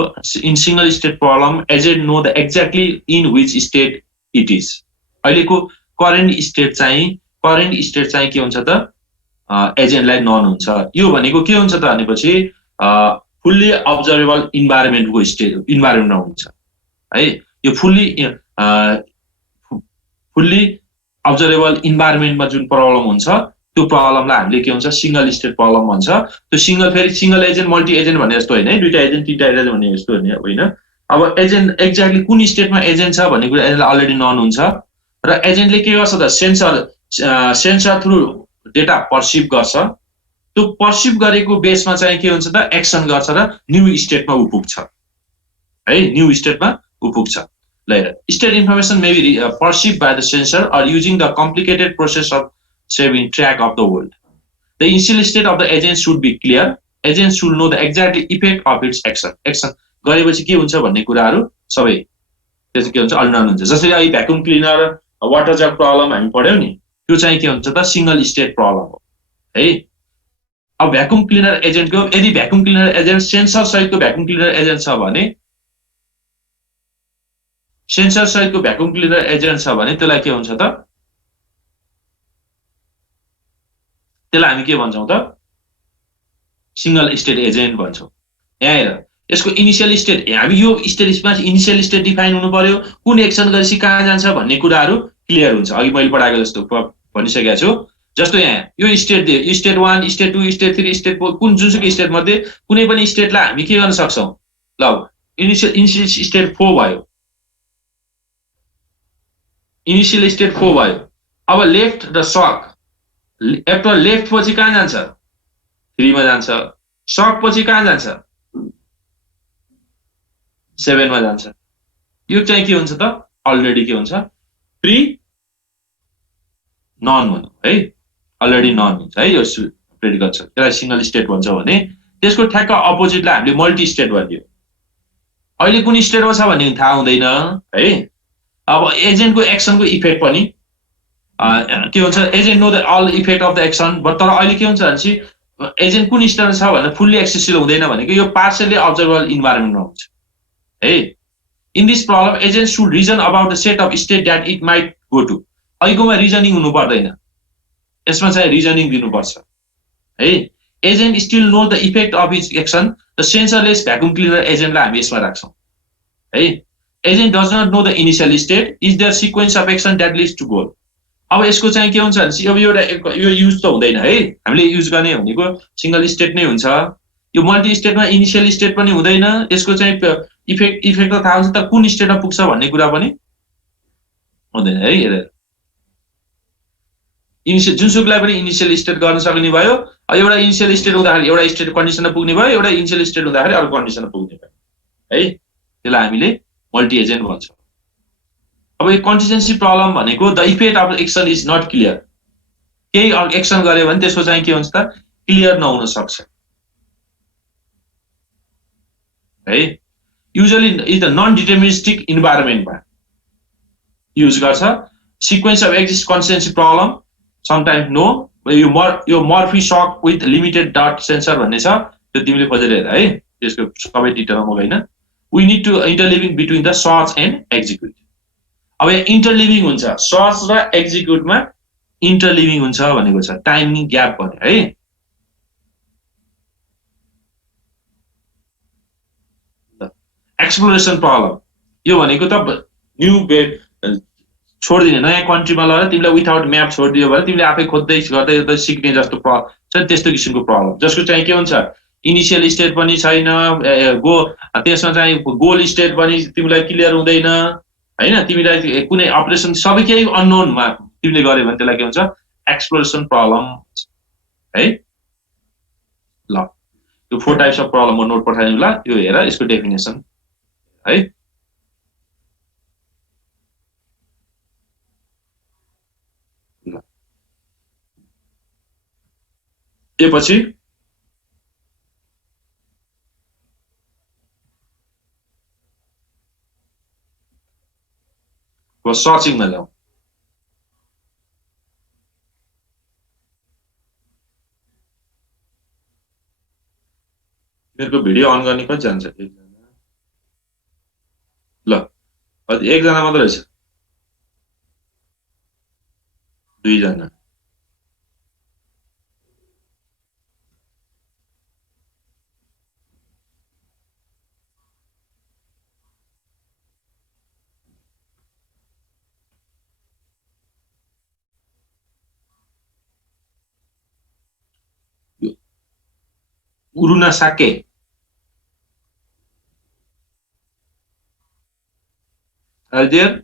in single state problem agent know the exactly in which state it is. अहिलेको करेन्ट स्टेट चाहिँ के हुन्छ त एजेन्टलाई नन हुन्छ। यो भनेको के हुन्छ त भनेपछि फुल्ली अब्जर्भेबल इन्भाइरोमेन्टको इन्भाइरोमेन्टमा हुन्छ है। यो फुल्ली अब्जर्भेबल इन्भाइरोमेन्टमा जुन प्रब्लम हुन्छ त्यो प्रब्लमलाई हामीले के हुन्छ सिंगल स्टेट प्रब्लम भन्छ। त्यो सिंगल एजेन्ट मल्टी एजेन्ट भने जस्तो होइन है, दुईटा एजेन्ट तिनटा एजेन्ट भन्ने जस्तो होइन। अब एजेन्ट एक्ज्याक्टली कुन स्टेटमा एजेन्ट छ भन्ने कुरा एजेन्टलाई अलरेडी नन हुन्छ र एजेन्टले के गर्छ त सेन्सर थ्रु डेटा पर्सिभ गर्छ। त्यो पर्सिभ गरेको बेसमा चाहिँ के हुन्छ त एक्सन गर्छ र न्यू स्टेटमा उ पुग्छ है, न्यू स्टेटमा उ पुग्छ। State information may be perceived by the sensor or using the complicated process of saving track of the world. The initial state of the agent should be clear. Agent should know the exact effect of its action. Action गरेपछि के हुन्छ भन्ने कुराहरू सबै त्यसो के हुन्छ unknown हुन्छ। जसरी अहिले भ्याक्युम क्लिनर वाटर जग प्रब्लम हामी पढ्यौं नि, त्यो चाहिँ के हुन्छ त सिंगल स्टेट प्रब्लम हो है। अब भ्याक्युम क्लिनर एजेन्टको यदि भ्याक्युम क्लिनर एजेन्ट सेन्सर सहितको भ्याक्युम क्लिनर एजेन्ट छ भने सेन्सर सहितको भ्याक्युम क्लिनर एजेन्ट छ भने त्यसलाई के हुन्छ त त्यसलाई हामी के भन्छौं त सिंगल स्टेट एजेन्ट भन्छौं। यहाँ हेर यसको इनिशियल स्टेट हामी यो स्टेटमा इनिशियल स्टेट डिफाइन हुनु पर्यो, कुन एक्सन गरेपछि कहाँ जान्छ भन्ने कुराहरू क्लियर हुन्छ। अघि मैले पढाएको जस्तो भनिसकेको छु। जस्तो यहाँ यो स्टेट दिए स्टेट 1 स्टेट 2 स्टेट 3 स्टेट 4 कुन जुनसुकै स्टेट मध्ये कुनै पनि स्टेटलाई हामी के गर्न सक्छौं। ल इनिशियल स्टेट 4 भयो, इनिशियल स्टेट 4 भयो। अब लेफ्ट र सक आफ्टर लेफ्ट पछि कहाँ जान्छ 3 मा जान्छ, सक पछि कहाँ जान्छ 7 मा जान्छ। यो चाहिँ के हुन्छ त अलरेडी के हुन्छ प्री नन भनौं है, अलरेडी नन हुन्छ है। यो प्रेडिकल छ त्यसलाई सिंगल स्टेट भन्छ भने त्यसको ठ्याक्क अपोजिटलाई हामीले मल्टी स्टेट भनिदियो। अहिले कुन स्टेटमा छ भन्ने थाहा हुँदैन है। अब एजेन्टको एक्सनको इफेक्ट पनि के हुन्छ agent know the all effect of the action. तर अहिले के हुन्छ भनेपछि एजेन्ट कुन स्टेटमा छ भनेर फुल्ली एक्सेसिबल हुँदैन भनेको यो पार्शियली अब्जर्भेबल इन्भाइरोमेन्टमा हुन्छ है। In this problem agent should reason about the set of state that it might go to. अहिलेकोमा रिजनिङ हुनु पर्दैन, यसमा चाहिँ रिजनिङ दिनुपर्छ है। Agent still know the effect of his action. The sensorless vacuum cleaner एजेन्टलाई हामी यसमा राख्छौं है। Agent does not know the initial state is there sequence of action that leads to goal. अब यसको चाहिँ के हुन्छ भनेपछि अब यो युज त हुँदैन है, हामीले युज गर्ने भनेको सिंगल स्टेट नै हुन्छ। यो मल्टी स्टेटमा इनिशियल स्टेट पनि हुँदैन, यसको चाहिँ इफेक्ट त थाहा हुन्छ तर कुन स्टेटमा पुग्छ भन्ने कुरा पनि हुँदैन है। हेरेर इनिशियल जुनसुकैलाई पनि इनिशियल स्टेट गर्न सक्ने भयो। एउटा इनिशियल स्टेट हुँदाखेरि एउटा स्टेट कन्डिसनमा पुग्ने भयो, एउटा इनिशियल स्टेट हुँदाखेरि अर्को कन्डिसनमा पुग्ने भयो है। त्यसलाई हामीले मल्टी एजेन्ट भन्छौं। अब यो कन्टिजेन्सी प्रब्लम भनेको the effect of action is not clear. केही एक्सन गर्यो भने त्यसको चाहिँ के हुन्छ त क्लियर नहुन सक्छ है। Usually is the non deterministic इन्भाइरोमेन्टमा युज गर्छ। Sequence of exist contingency problem sometimes no. यो Murphy suck with limited dot sensor भन्ने छ, त्यो तिमीले खोजेर हेर है, त्यसको सबै डिटेलमा म गइन। We need to interleaving between the search and execute. अब यहाँ इन्टरलिभिङ हुन्छ, सर्च र एक्जिक्युटमा इन्टरलिभिङ हुन्छ भनेको छ, टाइमिङ ग्याप भन्यो है। एक्सप्लोरेसन प्रब्लम यो भनेको त न्यू छोडिदिने, नयाँ कन्ट्रीमा लगेर तिमीलाई विथआउट म्याप छोडिदियो भने तिमीले आफै खोज्दै गर्दै सिक्ने जस्तो छ, त्यस्तो किसिमको प्रब्लम। जसको चाहिँ के हुन्छ इनिशियल स्टेट पनि छैन, त्यसमा चाहिँ गोल स्टेट पनि तिमीलाई क्लियर हुँदैन हैन। तिमीलाई कुनै अपरेसन सबै केही अननोनमा तिमीले गर्यो भने त्यसलाई के हुन्छ एक्सप्लोरेसन प्रब्लम है। ल यो 4 टाइप्स अफ प्रब्लम म नोट पठाइदिनु ल, यो हेर यसको डेफिनेसन है। यो पछि अब सर्चिङमा जाउँ। मेरो भिडियो अन गर्ने कति जान्छ? एकजना। ल अझ एकजना मात्र रहेछ। दुईजना। उरुना साके are there?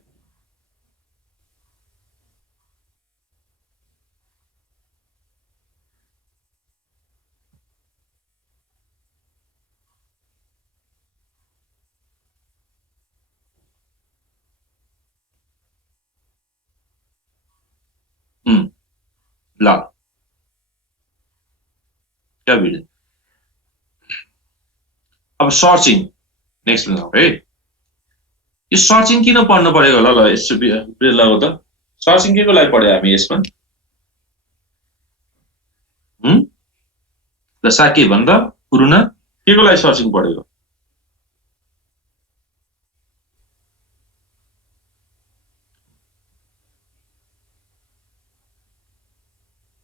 ल क्या भिडियो? अब सर्चिङ नेक्स्ट जाउँ है। यो सर्चिङ किन पढ्नु परेको होला? ल यसो लगाऊ त। सर्चिङ केको लागि पढ्यो हामी यसमा? ल साके भन त, पुरुना केको लागि सर्चिङ पढेको?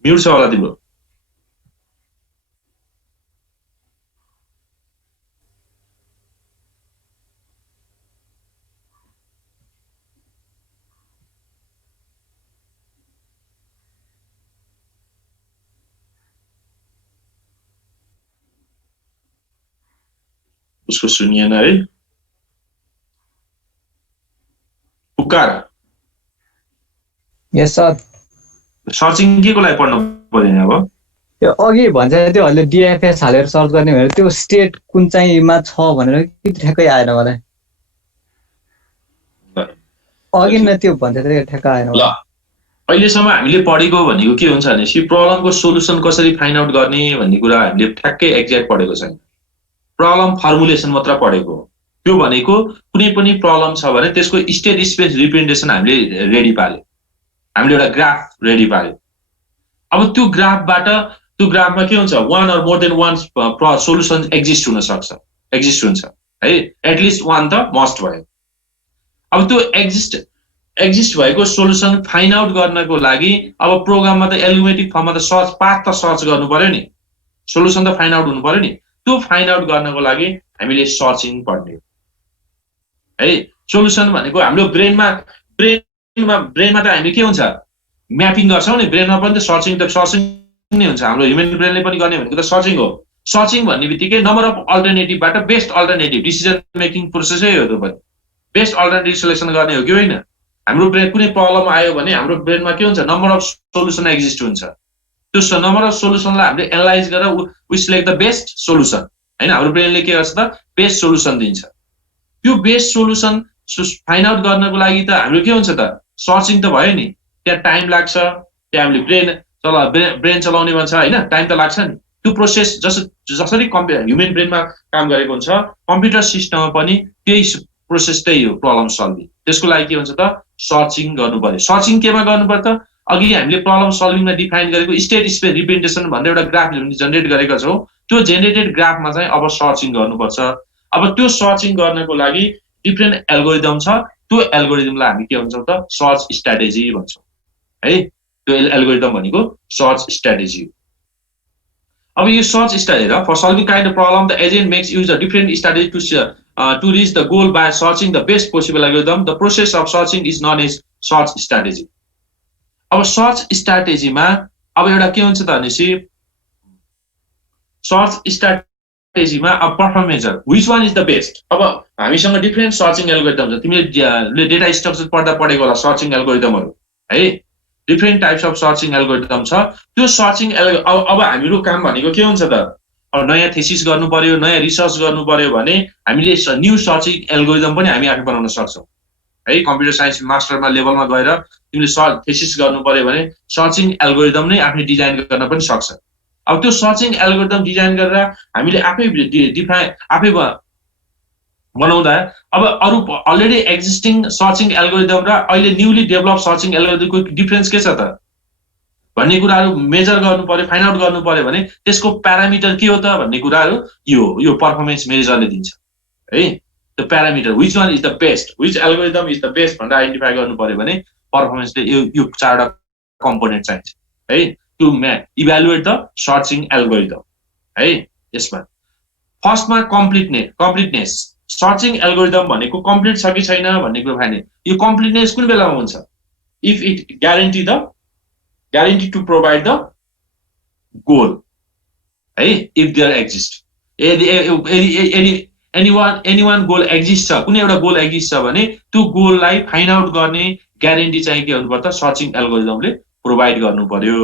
म्युट छ होला तिम्रो। उसको सुनिएन है। पुकार। यस सर। सर्चिङ केको लागि पढ्नु पर्दैन? अब त्यो अघि भन्छ त्यो अहिले डिएफएस हालेर सर्च गर्ने भनेर त्यो स्टेट कुन चाहिँमा छ भनेर के ठ्याक्कै आएन मलाई। अघि नै त्यो भन्छ त्यो ठ्याक्क आएन। ल अहिलेसम्म हामीले पढेको भनेको के हुन्छ भनेपछि प्रब्लमको सोलुसन कसरी फाइन्ड आउट गर्ने भन्ने कुरा हामीले ठ्याक्कै एक्ज्याक्ट पढेको छैन। प्रब्लम फर्मुलेसन मात्र पढेको हो। त्यो भनेको कुनै पनि प्रब्लम छ भने त्यसको स्टेट स्पेस रिप्रेजेन्टेसन हामीले रेडी पार्यो, हामीले एउटा ग्राफ रेडी पार्यो। अब त्यो ग्राफबाट त्यो ग्राफमा के हुन्छ? One or more than one solution exist हुन सक्छ, एक्जिस्ट हुन्छ है। एटलिस्ट वान त मस्ट भयो। अब त्यो एक्जिस्ट भएको सोलुसन फाइन्ड आउट गर्नको लागि अब प्रोग्राममा त एल्गोरिथमिक फर्ममा त सर्च पाथ त सर्च गर्नु पर्यो नि, सोलुसन त फाइन्ड आउट हुनु पर्यो नि। त्यो फाइन्ड आउट गर्नको लागि हामीले सर्चिङ पढ्ने है। सोलुसन भनेको हाम्रो ब्रेनमा त हामी के हुन्छ? म्यापिङ गर्छौँ नि। ब्रेनमा पनि त सर्चिङ नै हुन्छ। हाम्रो ह्युमन ब्रेनले पनि गर्ने भनेको त सर्चिङ हो। सर्चिङ भन्ने बित्तिकै नम्बर अफ अल्टरनेटिभबाट बेस्ट अल्टरनेटिभ डिसिजन मेकिङ प्रोसेसै हो। त्यो पनि बेस्ट अल्टरनेटिभ सिलेक्सन गर्ने हो कि होइन? हाम्रो ब्रेन कुनै प्रब्लम आयो भने हाम्रो ब्रेनमा के हुन्छ? नम्बर अफ सोलुसन एक्जिस्ट हुन्छ। त्यो नम्बर अफ सोलुसनलाई हामीले एनालाइज गरेर we select the best solution हैन। हाम्रो ब्रेनले के गर्छ त? बेस्ट सोलुसन दिन्छ। त्यो बेस्ट सोलुसन फाइन्ड आउट गर्नको लागि त हाम्रो के हुन्छ त? सर्चिङ त भयो नि। त्यहाँ टाइम लाग्छ, त्यहाँ हामीले ब्रेन चलाउने भन्छ हैन, टाइम त लाग्छ नि। त्यो प्रोसेस जसरी ह्युमन ब्रेनमा काम गरेको हुन्छ कम्प्युटर सिस्टममा पनि त्यही प्रोसेस त्यही हो, प्रब्लम सल्भिङ। त्यसको लागि के हुन्छ त? सर्चिङ गर्नु पर्यो। सर्चिङ केमा गर्नु पर्छ त? अघि हामीले प्रब्लम सल्भिङमा डिफाइन गरेको स्टेट स्पेस रिप्रेजेन्टेसन भनेर एउटा ग्राफ जेनेरेट गरेका छौँ। त्यो जेनेरेटेड ग्राफमा चाहिँ अब सर्चिङ गर्नुपर्छ। अब त्यो सर्चिङ गर्नको लागि डिफ्रेन्ट एल्गोरिदम छ। त्यो एल्गोरिदमलाई हामी के भन्छौँ त? सर्च स्ट्राटेजी भन्छौँ है। त्यो एल्गोरिदम भनेको सर्च स्ट्राटेजी हो। अब यो search strategy for solving kind of problem the agent makes use a different strategy to reach the goal by searching the best possible algorithm. The process of searching is known as search strategy. अब search स्ट्राटेजीमा अब एउटा के हुन्छ त भनेपछि search स्ट्राटेजीमा अब perform measure which one is the best. अब हामीसँग डिफरेन्ट सर्चिङ एल्गोरिदम छ। तिमीले डेटा स्ट्रक्चर पढेको होला सर्चिङ एल्गोरिदमहरु है। Different types of searching algorithm छ। त्यो सर्चिङ अब हाम्रो काम भनेको के हुन्छ त? अब नयाँ थेसिस गर्नु पर्यो, नयाँ रिसर्च गर्नु पर्यो भने हामीले न्यू सर्चिङ एल्गोरिदम पनि हामी आफै बनाउन सक्छौँ है। कम्प्युटर साइन्स मास्टरमा लेभलमा गएर तिमीले थेसिस गर्नु पर्यो भने सर्चिङ एल्गोरिदम नै आफै डिजाइन गर्न पनि सक्छ। अब त्यो सर्चिङ एल्गोरिदम डिजाइन गरेर हामीले आफै बनाउँदा अब अरू अलरेडी एक्जिस्टिङ सर्चिङ एल्गोरिदम र अहिले न्यूली डेभलप सर्चिङ एल्गोरिदमको डिफरेन्स के छ त भन्ने कुराहरू मेजर गर्नु पर्यो, फाइन्ड आउट गर्नु पर्यो भने त्यसको प्यारामिटर के हो त भन्ने कुराहरू यो पर्फर्मेन्स मेजरले दिन्छ है। त्यो parameter which one is the best, which algorithm is the best भनेर आइडेन्टिफाई गर्नु पर्यो भने पर्फर्मेन्सले यो 4वटा कम्पोनेन्ट चाहिन्छ है to evaluate the searching algorithm है। यसमा फर्स्टमा कम्प्लिटनेस सर्चिङ एल्गोरिदम भनेको कम्प्लिट छ कि छैन भन्ने कुरो भने यो कम्प्लिटनेस कुन बेलामा हुन्छ if it guarantee to provide the goal है if there exist anyone goal exist छ कुनै एउटा गोल एक्जिस्ट छ भने त्यो गोललाई फाइन्ड आउट गर्ने ग्यारेन्टी चाहिँ के हुनुपर्छ सर्चिङ एल्गोरिदमले प्रोभाइड गर्नु पर्यो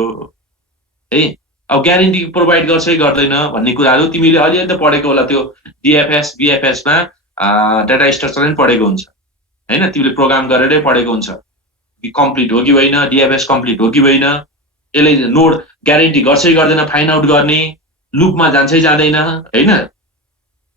है। अब ग्यारेन्टी प्रोभाइड गर्छ कि गर्दैन भन्ने कुराहरू तिमीले अलि त पढेको होला त्यो DFS BFS मा डाटा स्ट्रक्चर पनि पढेको हुन्छ हैन, तिमीले प्रोग्राम गरेरै पढेको हुन्छ कम्प्लिट हो कि होइन, DFS कम्प्लिट हो कि होइन, यसले नोड ग्यारेन्टी गर्छ कि गर्दैन फाइन्ड आउट गर्ने, लुपमा जान्छ जाँदैन हैन,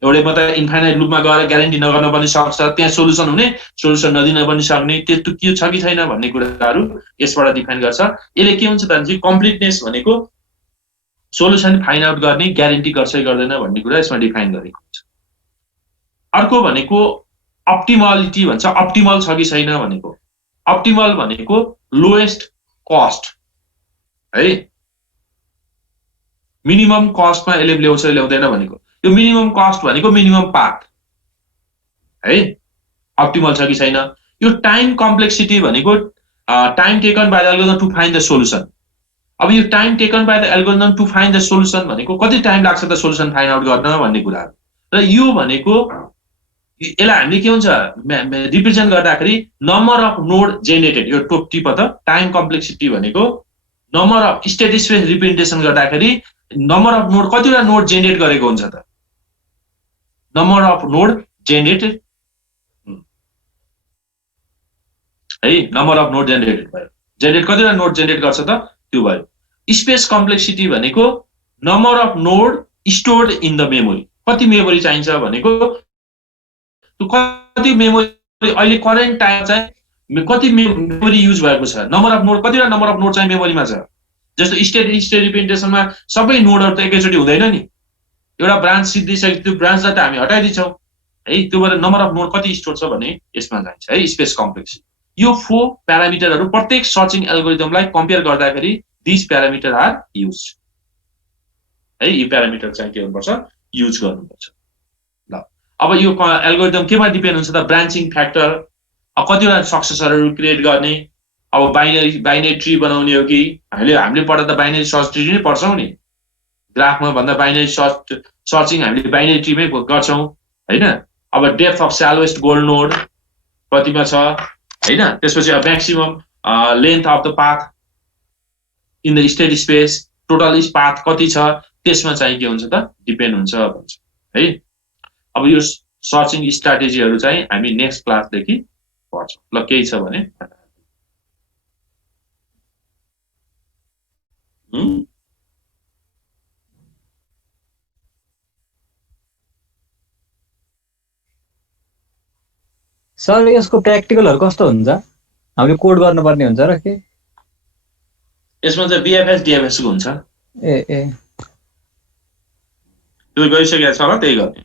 एउटै मात्र इन्फाइनाइट लुपमा गएर ग्यारेन्टी नगर्न पनि सक्छ, त्यहाँ सोलुसन हुने सोलुसन नदिन पनि सक्ने, त्यो के छ कि छैन भन्ने कुराहरू यसबाट डिफाइन गर्छ। यसले के हुन्छ त भने कम्प्लिटनेस भनेको सोलुसन फाइन्ड आउट गर्ने ग्यारेन्टी गर्छ कि गर्दैन भन्ने कुरा यसमा डिफाइन गरेको हुन्छ। अर्को भनेको अप्टिमलिटी भन्छ, अप्टिमल छ कि छैन भनेको। अप्टिमल भनेको लोएस्ट कस्ट है, मिनिमम कस्टमा यसले ल्याउँछ ल्याउँदैन भनेको। यो मिनिमम कस्ट भनेको मिनिमम पाथ है, अप्टिमल छ कि छैन। यो टाइम कम्प्लेक्सिटी भनेको time taken by the algorithm to find the solution. अब यो time taken by the algorithm to find the solution भनेको कति टाइम लाग्छ त सोलुसन फाइन्ड आउट गर्न भन्ने कुराहरू, र यो भनेको यसलाई हामीले के हुन्छ रिप्रेजेन्ट गर्दाखेरि नम्बर अफ नोड जेनेरेटेड, यो टोप टिप त टाइम कम्प्लेक्सिटी भनेको number of state space representation गर्दाखेरि नम्बर अफ नोड कतिवटा नोड जेनेरेट गरेको हुन्छ त, नम्बर अफ नोड जेनेरेटेड है, नम्बर अफ नोड जेनेरेटेड भयो, जेनेरेट कतिवटा नोड जेनेरेट गर्छ त त्यो भयो। स्पेस कम्प्लेक्सिटी भनेको number of node stored in the memory, कति मेमोरी चाहिन्छ भनेको त्यो कति मेमोरी अहिले करेन्ट टाइम चाहिँ कति मेमोरी युज भएको छ, नम्बर अफ नोड कतिवटा नम्बर अफ नोड चाहिँ मेमोरीमा छ। जस्तो स्टेट रिप्रेजेन्टेसनमा सबै नोडहरू त एकैचोटि हुँदैन नि, एउटा ब्रान्च सिद्धिसक्यो त्यो ब्रान्चलाई त हामी हटाइदिन्छौँ है, त्यो भएर नम्बर अफ नोड कति स्टोर छ भने यसमा जान्छ है स्पेस कम्प्लेक्सिटी। यो 4 प्यारामिटरहरू प्रत्येक सर्चिङ एल्गोरिदमलाई कम्पेयर गर्दाखेरि दिस प्यारामिटर आर युज है, यो प्यारामिटर चाहिँ के गर्नुपर्छ युज गर्नुपर्छ। ल अब यो एल्गोरिदम केमा डिपेन्ड हुन्छ त ब्रान्चिङ फ्याक्टर, कतिवटा सक्सेसरहरू क्रिएट गर्ने, अब बाइनरी ट्री बनाउने हो कि हामीले पढ्दा त बाइनरी सर्च ट्री नै पढ्छौँ नि, ग्राफमा भन्दा बाइनरी सर्चिङ हामीले बाइनरी ट्रीमै गर्छौँ हैन। अब डेप्थ अफ स्यालोएस्ट गोल नोड कतिमा छ हैन, त्यसपछि maximum length of the path in the state space, total path कति छ त्यसमा चाहिँ के हुन्छ त डिपेन्ड हुन्छ भन्छ है। अब यो सर्चिङ स्ट्राटेजीहरू चाहिँ हामी नेक्स्ट क्लासदेखि पढ्छौँ। ल केही छ भने सर यसको प्र्याक्टिकलहरू कस्तो हुन्छ, हामीले कोड गर्नुपर्ने हुन्छ र के? यसमा चाहिँ BFS DFS को हुन्छ। ए त्यो गरिसकेको छ होला त्यही गर्ने।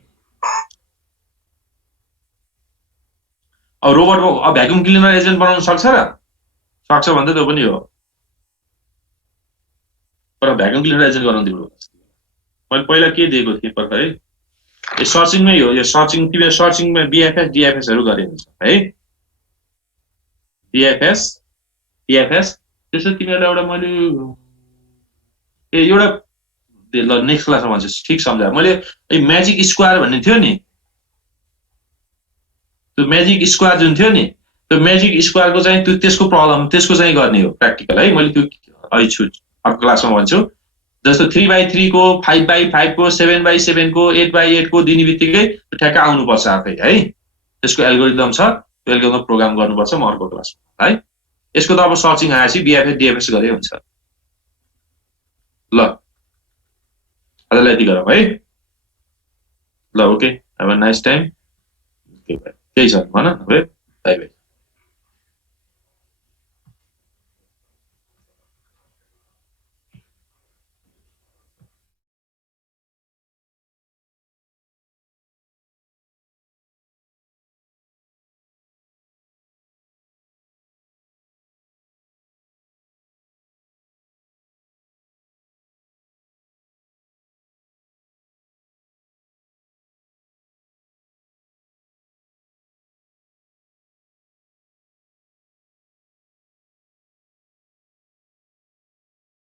अब रोबोट भ्याक्युम क्लिनर एजेन्ट बनाउन सक्छ र सक्छ भन्दा त्यो पनि हो, तर भ्याक्युम क्लिनर एजेन्ट गराउनु दिनु। मैले पहिला के दिएको थिएँ पत्ता है, यो सर्चिङमै हो, यो सर्चिङ तिमीले सर्चिङमा BFS DFS हरू गरे हुन्छ है, BFS DFS। त्यसो तिमीहरूलाई एउटा मैले एउटा ल नेक्स्ट क्लासमा भन्छु, ठिक सम्झायो मैले। म्याजिक स्क्वायर भन्ने थियो नि, त्यो म्याजिक स्क्वायर जुन थियो नि, त्यो म्याजिक स्क्वायरको चाहिँ त्यसको प्रब्लम त्यसको चाहिँ गर्ने हो प्र्याक्टिकल है। मैले त्यो अहिले छु अर्को क्लासमा भन्छु। जस्तो 3x3 को 5x5 को 7x7 को 8x8 को दिने बित्तिकै ठ्याक्क आउनुपर्छ आफै है, त्यसको एल्गोरिदम छ, त्यो एल्गोरिदम प्रोग्राम गर्नुपर्छ। म अर्को क्लासमा है, यसको त अब सर्चिङ आएपछि BFS DFS गरे हुन्छ। ल आजलाई यति गरौँ है, ल okay, have a nice time. केही छैन भन, बाई बाई।